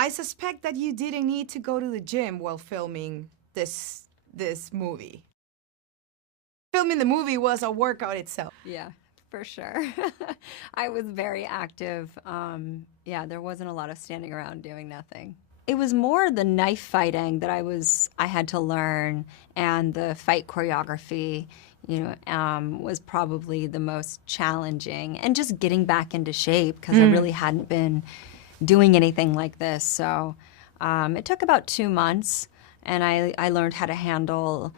I suspect that you didn't need to go to the gym while filming this movie. Filming the movie was a workout itself. Yeah, for sure. I was very active. Yeah, there wasn't a lot of standing around doing nothing. It was more the knife fighting that I had to learn, and the fight choreography, was probably the most challenging, and just getting back into shape because I really hadn't been doing anything like this. So it took about 2 months, and I learned how to handle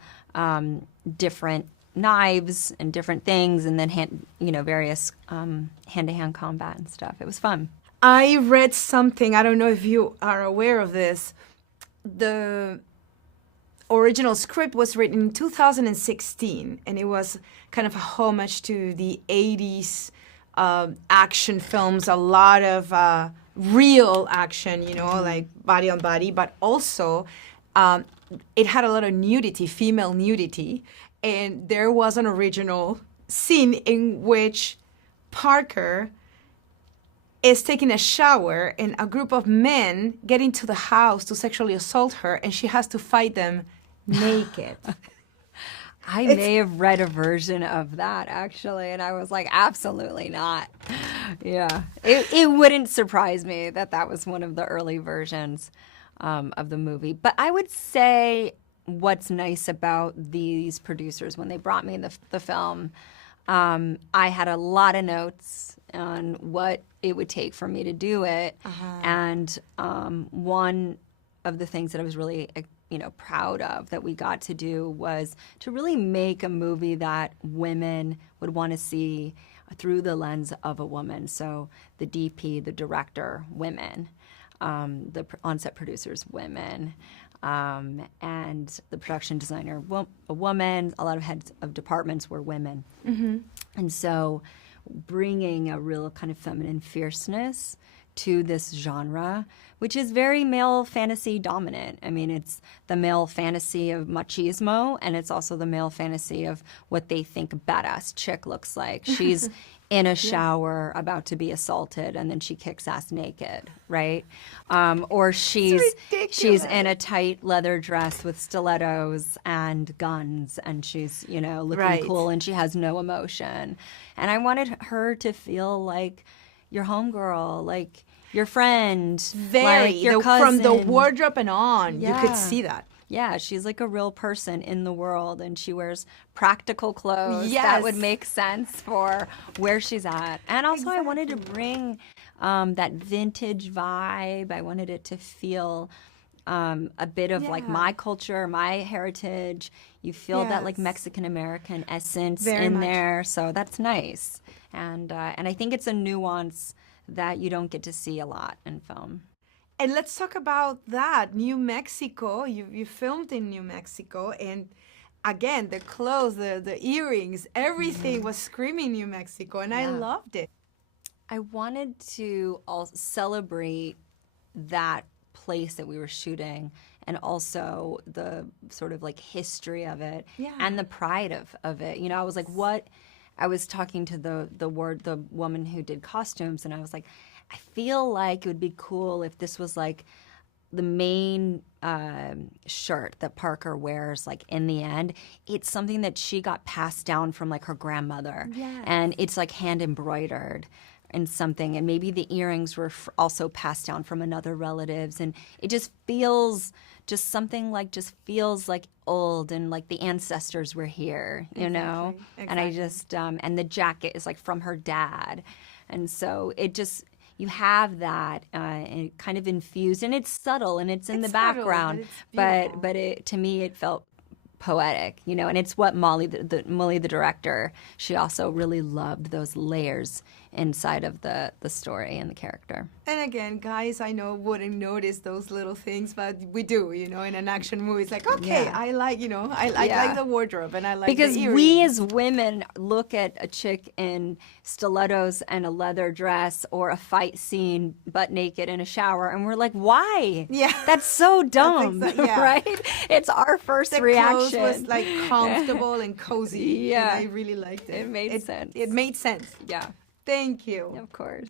different knives and different things, and then various hand-to-hand combat and stuff. It was fun. I read something, I don't know if you are aware of this. The original script was written in 2016, and it was kind of a homage to the 80s action films, a lot of real action, like body on body, but also it had a lot of nudity, female nudity, and there was an original scene in which Parker is taking a shower and a group of men get into the house to sexually assault her, and she has to fight them naked. I may have read a version of that, actually, and I was like, absolutely not. Yeah. It wouldn't surprise me that was one of the early versions of the movie. But I would say what's nice about these producers, when they brought me the film, I had a lot of notes on what it would take for me to do it. And one of the things that I was really proud of that we got to do was to really make a movie that women would want to see through the lens of a woman. So the DP, the director, women, the on-set producers, women, and the production designer, a woman. A lot of heads of departments were women. And so bringing a real kind of feminine fierceness to this genre, which is very male fantasy dominant. I mean, it's the male fantasy of machismo, and it's also the male fantasy of what they think a badass chick looks like. She's in a shower about to be assaulted, and then she kicks ass naked, right? Or she's in a tight leather dress with stilettos and guns, and she's looking cool, and she has no emotion. And I wanted her to feel like your homegirl, like your friend, like your cousin. From the wardrobe and on, you could see that. Yeah, she's like a real person in the world, and she wears practical clothes that would make sense for where she's at. And also I wanted to bring that vintage vibe. I wanted it to feel a bit of like my culture, my heritage. You feel that like Mexican-American essence in there, so that's nice. And I think it's a nuance that you don't get to see a lot in film. And let's talk about that. New Mexico, you filmed in New Mexico, and again, the clothes, the earrings, everything was screaming New Mexico, and I loved it. I wanted to also celebrate that place that we were shooting, and also the sort of like history of it and the pride of it. I was like, what? I was talking to the woman who did costumes, and I was like, I feel like it would be cool if this was like the main shirt that Parker wears, like in the end. It's something that she got passed down from like her grandmother, and it's like hand embroidered and something, and maybe the earrings were also passed down from another relatives, and it just feels feels like old, and like the ancestors were here, know. Exactly. And I just and the jacket is like from her dad, and so it just, you have that and kind of infused, and it's subtle, and it's in the background, but it, to me, it felt poetic, and it's what Molly the director, she also really loved those layers inside of the story and the character. And again, guys, I know wouldn't notice those little things, but we do, in an action movie. It's like, okay, I like, I like the wardrobe, and I like because the earrings. We as women look at a chick in stilettos and a leather dress, or a fight scene butt naked in a shower, and we're like, why? Yeah. That's so dumb, right? It's our first reaction. The clothes was like comfortable and cozy. Yeah. And I really liked it. It made sense. It made sense. Yeah. Thank you. Of course.